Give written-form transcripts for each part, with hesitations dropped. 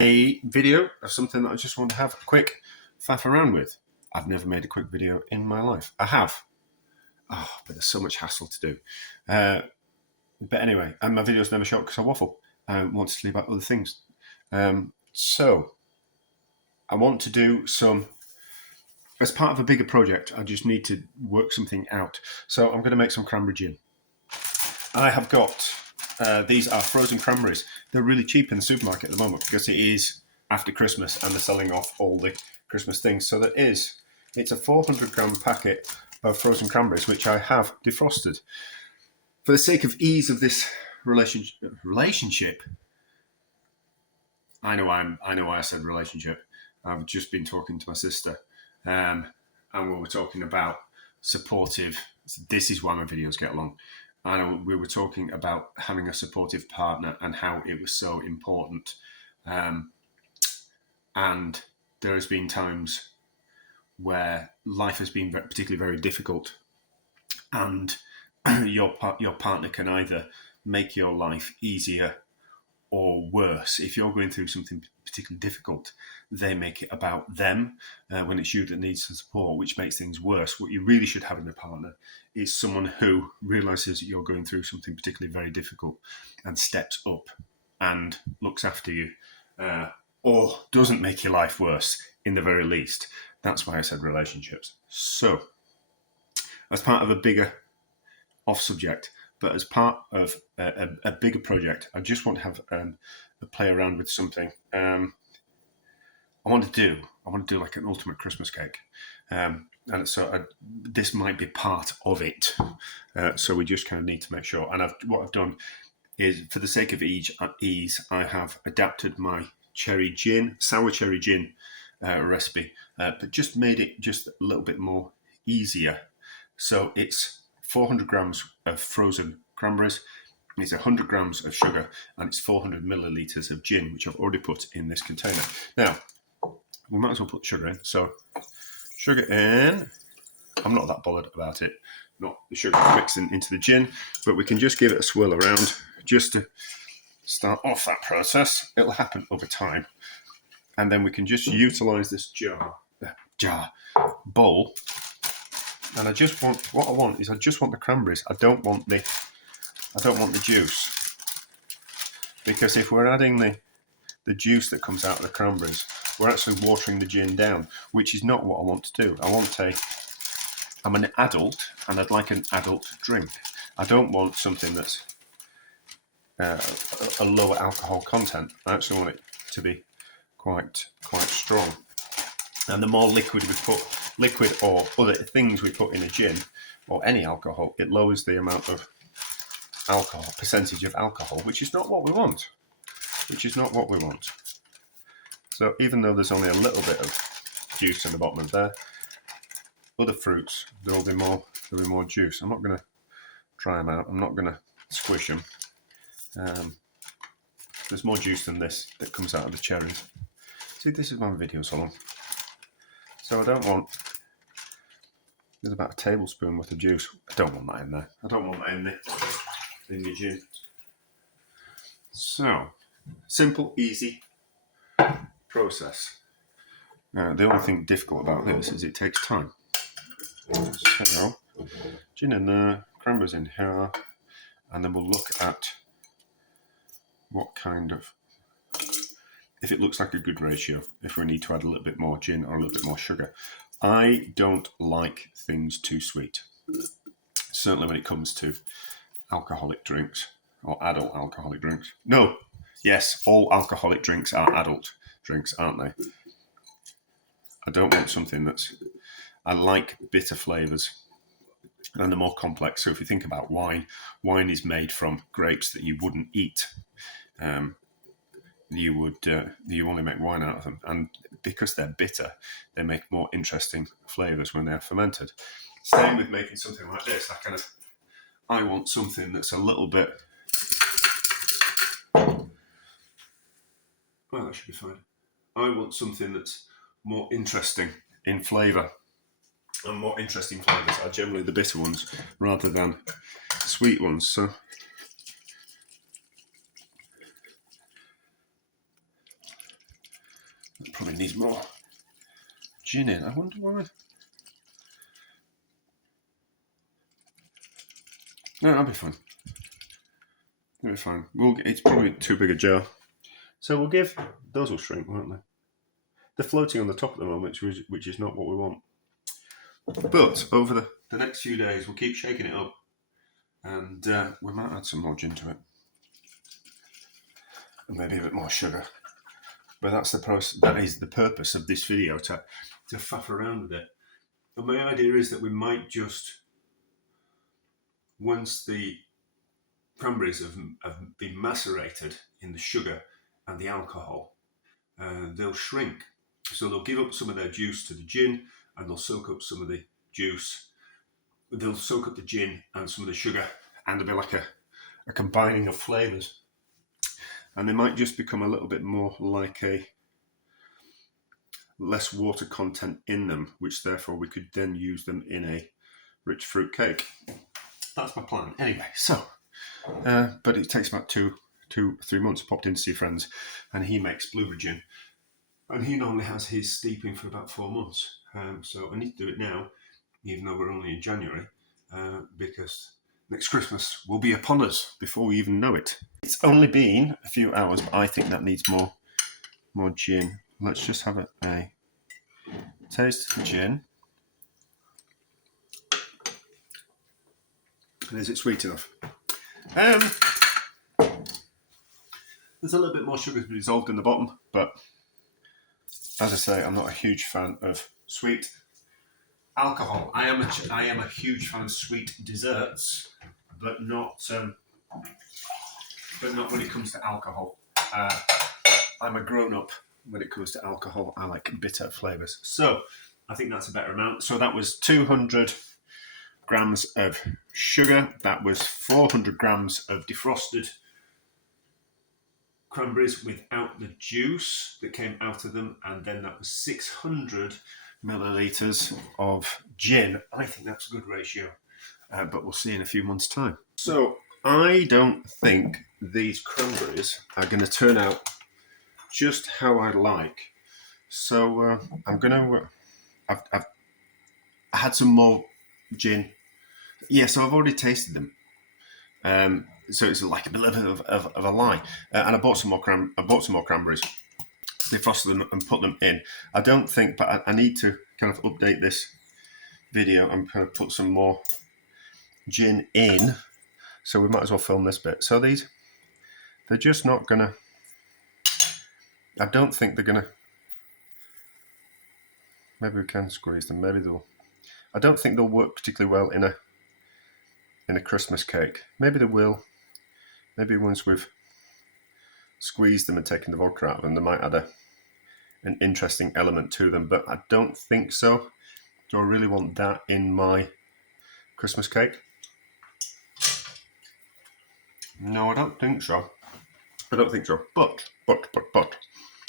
A video of something that I just want to have a quick faff around with. I've never made a quick video in my life. I have. Oh, but there's so much hassle to do. But anyway, and my videos never short because I waffle. I want to tell you about other things. So I want to do some, as part of a bigger project, I just need to work something out. So I'm going to make some cranberry gin. I have got, these are Frozen Cranberries. They're really cheap in the supermarket at the moment because it is after Christmas and they're selling off all the Christmas things. So it's a 400 gram packet of Frozen Cranberries, which I have defrosted. For the sake of ease of this relationship, I know why I said relationship. I've just been talking to my sister, and we were talking about supportive. This is why my videos get long. We were talking about having a supportive partner and how it was so important. And there has been times where life has been particularly very difficult, and your partner can either make your life easier or worse. If you're going through something particularly difficult, they make it about them when it's you that needs the support, which makes things worse. What you really should have in a partner is someone who realises that you're going through something particularly very difficult and steps up and looks after you, or doesn't make your life worse in the very least. That's why I said relationships. So, as part of a bigger off subject, but as part of a bigger project, I just want to have a play around with something. I want to do like an ultimate Christmas cake, and so this might be part of it. So we just kind of need to make sure. And what I've done is, for the sake of ease, I have adapted my sour cherry gin recipe, but just made it just a little bit more easier. So it's 400 grams of frozen cranberries, it's 100 grams of sugar, and it's 400 millilitres of gin, which I've already put in this container. Now, we might as well put sugar in. So, sugar in. I'm not that bothered about it, not the sugar mixing into the gin, but we can just give it a swirl around just to start off that process. It'll happen over time. And then we can just utilise this bowl. And I just want the cranberries. I don't want the juice, because if we're adding the juice that comes out of the cranberries, we're actually watering the gin down, which is not what I want to do. I'm an adult, and I'd like an adult drink. I don't want something that's a lower alcohol content. I actually want it to be quite strong. And the more liquid or other things we put in a gin or any alcohol, it lowers the amount of percentage of alcohol, which is not what we want. So even though there's only a little bit of juice in the bottom of there, other fruits, there'll be more juice. I'm not going to dry them out. I'm not going to squish them. There's more juice than this that comes out of the cherries. See, this is my video so long. So there's about a tablespoon worth of juice. I don't want that in there. I don't want that in the gin. So, simple, easy process. The only thing difficult about this is it takes time. So, gin in there, cranberries in here, and then we'll look at what kind of, if it looks like a good ratio, if we need to add a little bit more gin or a little bit more sugar. I don't like things too sweet, certainly when it comes to alcoholic drinks or adult alcoholic drinks. No, yes, all alcoholic drinks are adult drinks, aren't they? I don't want something I like bitter flavours, and they're more complex. So if you think about wine is made from grapes that you wouldn't eat. You only make wine out of them, and because they're bitter, they make more interesting flavours when they're fermented. Same with making something like this. I want something that's a little bit. Well, that should be fine. I want something that's more interesting in flavour, and more interesting flavours are generally the bitter ones rather than sweet ones. So. It probably needs more gin in. I wonder why. No, that'll be fine. It'll be fine. It's probably too big a jar. So we'll give... Those will shrink, won't they? They're floating on the top at the moment, which is not what we want. But over the next few days, we'll keep shaking it up. And we might add some more gin to it. And maybe a bit more sugar. But that's the process. That is the purpose of this video, to faff around with it. And my idea is that we might just, once the cranberries have been macerated in the sugar and the alcohol, they'll shrink. So they'll give up some of their juice to the gin, and they'll soak up some of the juice. They'll soak up the gin and some of the sugar, and there'll be like a combining of flavours. And they might just become a little bit more like a less water content in them, which therefore we could then use them in a rich fruit cake. That's my plan. Anyway, so, but it takes about 3 months. I popped in to see friends, and he makes blueberry gin. And he normally has his steeping for about 4 months. So I need to do it now, even though we're only in January, because next Christmas will be upon us before we even know it. It's only been a few hours, but I think that needs more gin. Let's just have a taste of the gin. And is it sweet enough? There's a little bit more sugar dissolved in the bottom, but as I say, I'm not a huge fan of sweet alcohol. I am a huge fan of sweet desserts, but not when it comes to alcohol. I'm a grown-up when it comes to alcohol. I like bitter flavours. So I think that's a better amount. So that was 200 grams of sugar. That was 400 grams of defrosted cranberries without the juice that came out of them. And then that was 600 millilitres of gin. I think that's a good ratio. But we'll see in a few months' time. So I don't think these cranberries are going to turn out just how I like. So I'm going to... I've had some more gin. Yeah, so I've already tasted them. So it's like a bit of a lie. And I bought some more cranberries. Defrosted them and put them in. I don't think, but I need to kind of update this video and kind of put some more gin in. So we might as well film this bit. So they're just not gonna... I don't think they're gonna... Maybe we can squeeze them. Maybe they'll... I don't think they'll work particularly well in a Christmas cake. Maybe they will. Maybe once we've squeezed them and taken the vodka out of them, they might add an interesting element to them. But I don't think so. Do I really want that in my Christmas cake? No, I don't think so. I don't think so. But,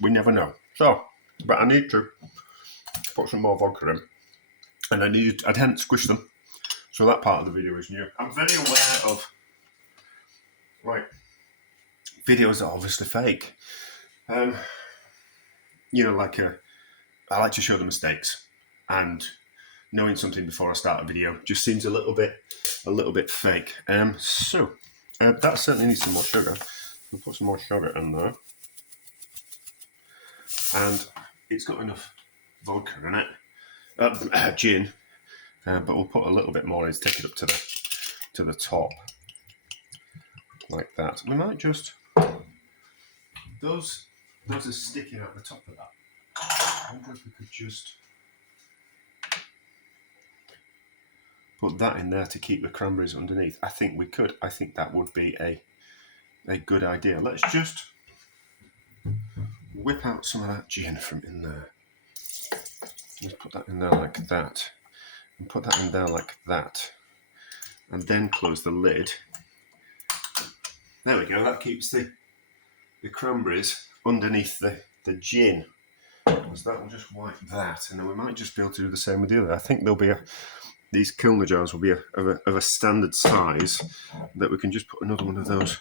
we never know. So, but I need to put some more vodka in. And I hadn't squished them. So that part of the video is new. I'm very aware of, like, videos are obviously fake. You know, like, I like to show the mistakes. And knowing something before I start a video just seems a little bit fake. So that certainly needs some more sugar. We'll put some more sugar in there. And it's got enough vodka in it. Gin. But we'll put a little bit more in to take it up to the top. Like that. We might just... Those are sticking out the top of that. I wonder if we could just put that in there to keep the cranberries underneath. I think we could. I think that would be a good idea. Let's just whip out some of that gin from in there. Let's put that in there like that. And put that in there like that. And then close the lid. There we go. That keeps the cranberries underneath the gin. So that will just wipe that. And then we might just be able to do the same with the other. I think there'll be these Kilner jars will be of a standard size that we can just put another one of those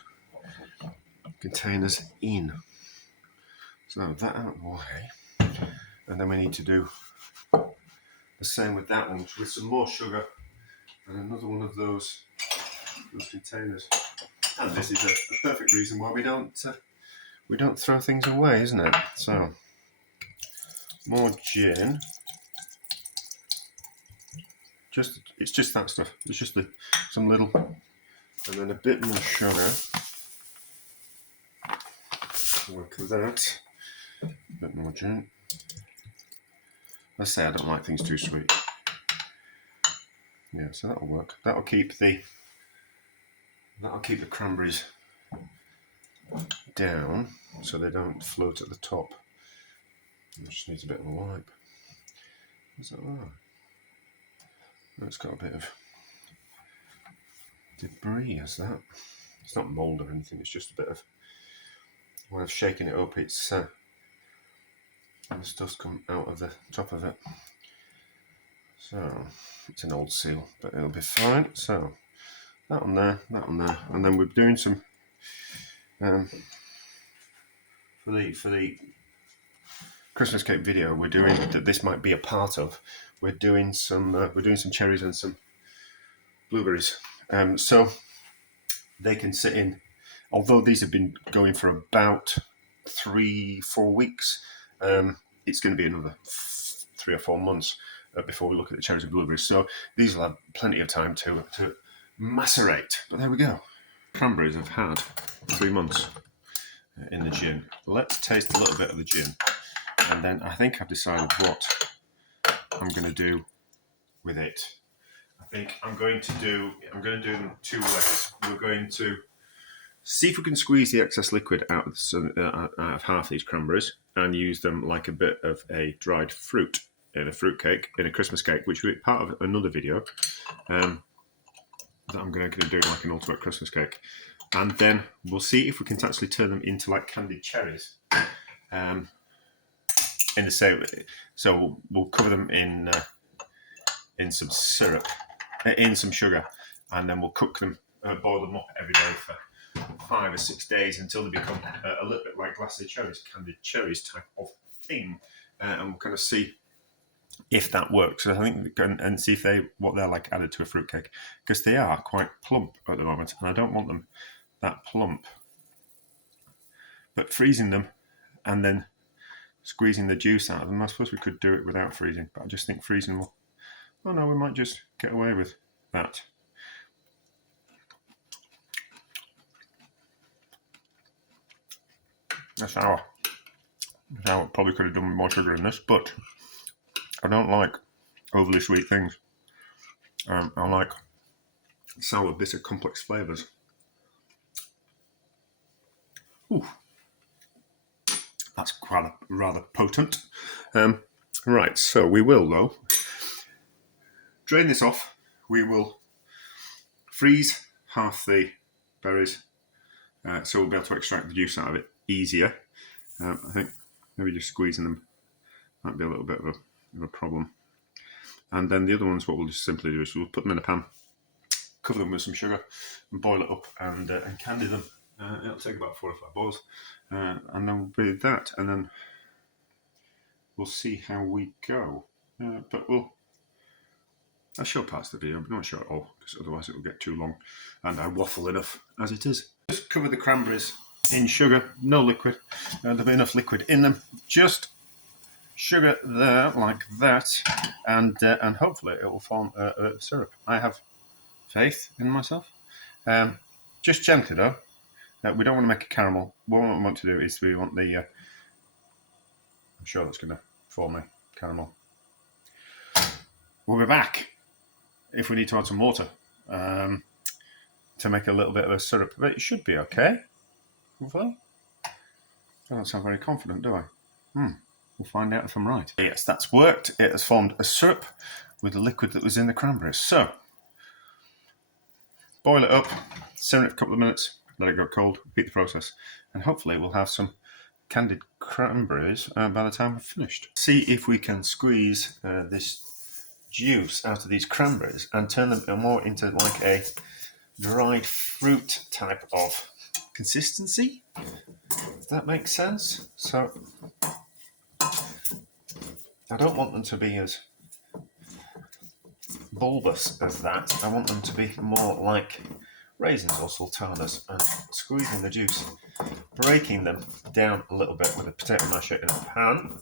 containers in. So that out of the way. And then we need to do the same with that one, with some more sugar and another one of those containers. And this is a perfect reason why we don't throw things away, isn't it? So more gin. It's just that stuff. It's just some little, and then a bit more sugar. Work with that. A bit more gin. Let's say I don't like things too sweet. Yeah, so that'll work. That'll keep the cranberries down so they don't float at the top. It just needs a bit of a wipe. Is that right? It's got a bit of debris, is that? It's not mould or anything, it's just a bit of, when I've shaken it up, it's and the stuff's come out of the top of it. So it's an old seal, but it'll be fine. So that on there, and then we're doing some for the Christmas cake video. We're doing that. This might be a part of. We're doing some cherries and some blueberries. So they can sit in. Although these have been going for about 3-4 weeks, it's going to be another 3 or 4 months before we look at the cherries and blueberries. So these will have plenty of time to macerate. But there we go. Cranberries have had 3 months in the gin. Let's taste a little bit of the gin, and then I think I've decided what I'm going to do with it. I think I'm going to do them 2 ways. We're going to see if we can squeeze the excess liquid out of half these cranberries and use them like a bit of a dried fruit in a fruit cake, in a Christmas cake, which will be part of another video that I'm going to do like an ultimate Christmas cake. And then we'll see if we can actually turn them into like candied cherries. In the same, so we'll cover them in some syrup, in some sugar, and then we'll cook them, boil them up every day for 5 or 6 days until they become a little bit like glassy cherries, candied cherries type of thing, and we'll kind of see if that works. So I think and see if what they're like added to a fruitcake, because they are quite plump at the moment, and I don't want them that plump. But freezing them and then squeezing the juice out of them, I suppose we could do it without freezing, but I just think freezing will. Oh no, we might just get away with that. That's sour. Probably could have done with more sugar in this, but I don't like overly sweet things. I like sour, bitter, complex flavours. Ooh, that's rather potent. Right, so we will though drain this off. We will freeze half the berries, so we'll be able to extract the juice out of it easier. I think maybe just squeezing them might be a little bit of a problem. And then the other ones, what we'll just simply do is we'll put them in a pan, cover them with some sugar, and boil it up and candy them. It'll take about 4 or 5 boils, and then we'll do that, and then we'll see how we go. But I'll show parts of the video, but not show it all, because otherwise it will get too long, and I waffle enough as it is. Just cover the cranberries in sugar, no liquid. There'll be enough liquid in them. Just sugar there, like that, and hopefully it will form a syrup. I have faith in myself. Just gently though. We don't want to make a caramel. What we want to do is we want the. I'm sure that's going to form a caramel. We'll be back if we need to add some water to make a little bit of a syrup, but it should be okay. Hopefully. I don't sound very confident, do I? We'll find out if I'm right. Yes, that's worked. It has formed a syrup with the liquid that was in the cranberries. So, boil it up, simmer it for a couple of minutes, let it go cold, repeat the process, and hopefully we'll have some candied cranberries by the time we're finished. See if we can squeeze this juice out of these cranberries and turn them more into like a dried fruit type of consistency. Does that make sense? So I don't want them to be as bulbous as that. I want them to be more like raisins or sultanas, and squeezing the juice, breaking them down a little bit with a potato masher in a pan,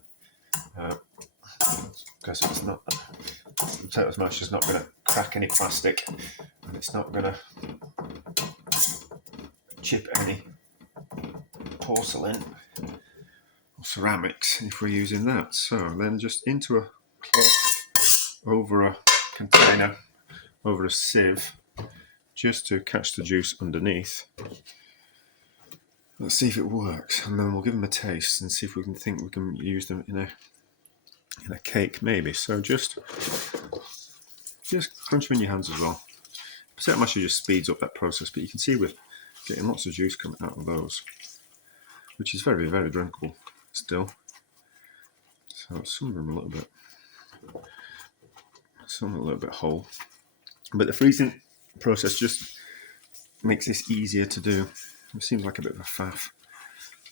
because it's not, the potato masher is not going to crack any plastic, and it's not going to chip any porcelain or ceramics if we're using that. So then just into a cloth over a container, over a sieve, just to catch the juice underneath. Let's see if it works, and then we'll give them a taste and see if we can use them in a cake maybe. So just crunch them in your hands as well. Potato masher just speeds up that process, but you can see we're getting lots of juice coming out of those, which is very, very drinkable still. So some of them a little bit whole, but the freezing process just makes this easier to do. It seems like a bit of a faff,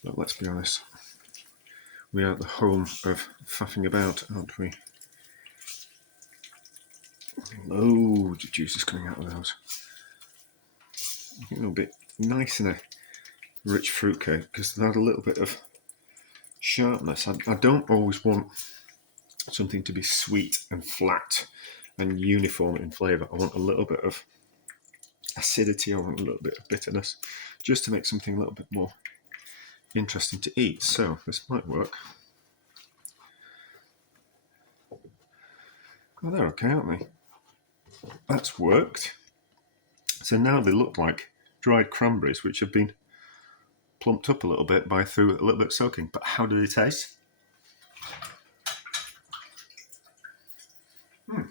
but let's be honest, we are at the home of faffing about, aren't we? Loads of juice is coming out of those. I think they'll be nice in a rich fruitcake because they add a little bit of sharpness. I don't always want something to be sweet and flat and uniform in flavour. I want a little bit of acidity, I want a little bit of bitterness, just to make something a little bit more interesting to eat. So this might work. Oh, they're okay, aren't they? That's worked. So now they look like dried cranberries, which have been plumped up a little bit through a little bit of soaking. But how do they taste? A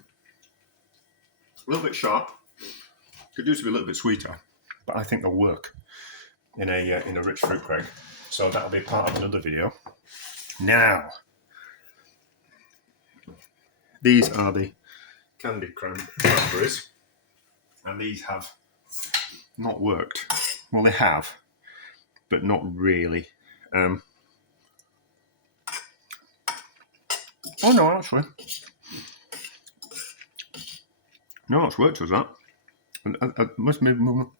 little bit sharp. Could do to be a little bit sweeter, but I think they'll work in a rich fruit cake. So that'll be part of another video. Now, these are the Candied Cranberries, and these have not worked. Well, they have, but not really. Oh no, actually, no, it's worked as that. And I must maybe one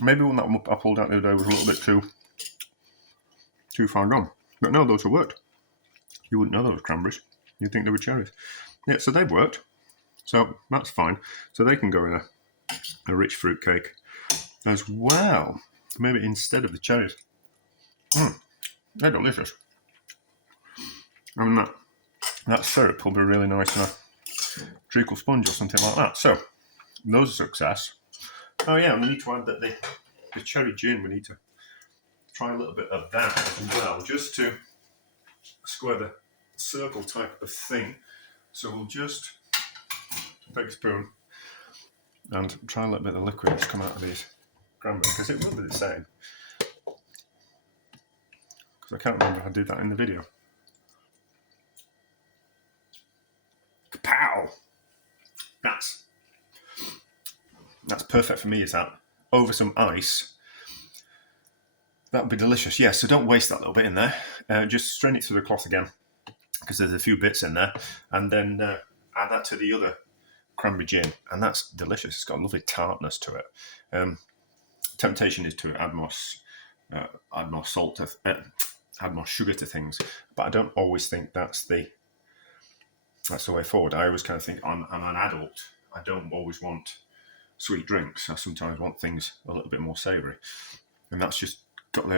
that I pulled out the other day was a little bit too far gone. But no, those have worked. You wouldn't know those cranberries. You'd think they were cherries. Yeah, so they've worked. So that's fine. So they can go in a rich fruit cake as well. Maybe instead of the cherries. They're delicious. And that syrup will be really nice in a treacle sponge or something like that. So those are success. Oh yeah, we need to add that the cherry gin, we need to try a little bit of that as well, just to square the circle type of thing. So we'll just take a spoon and try a little bit of the liquid that's come out of these cranberries, because it will be the same. Because I can't remember if I did that in the video. Kapow! That's perfect for me, is that? Over some ice. That would be delicious. Yeah, so don't waste that little bit in there. Just strain it through the cloth again, because there's a few bits in there. And then add that to the other cranberry gin. And that's delicious. It's got a lovely tartness to it. Temptation is to add more salt, add more sugar to things. But I don't always think that's the way forward. I always kind of think I'm an adult. I don't always want sweet drinks. I sometimes want things a little bit more savoury. And that's just got the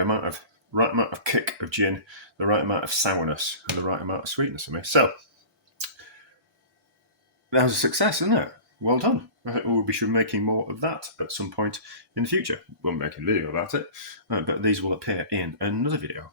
right amount of kick of gin, the right amount of sourness, and the right amount of sweetness for me. So that was a success, isn't it? Well done. I think we should be making more of that at some point in the future. We'll be making a video about it, but these will appear in another video.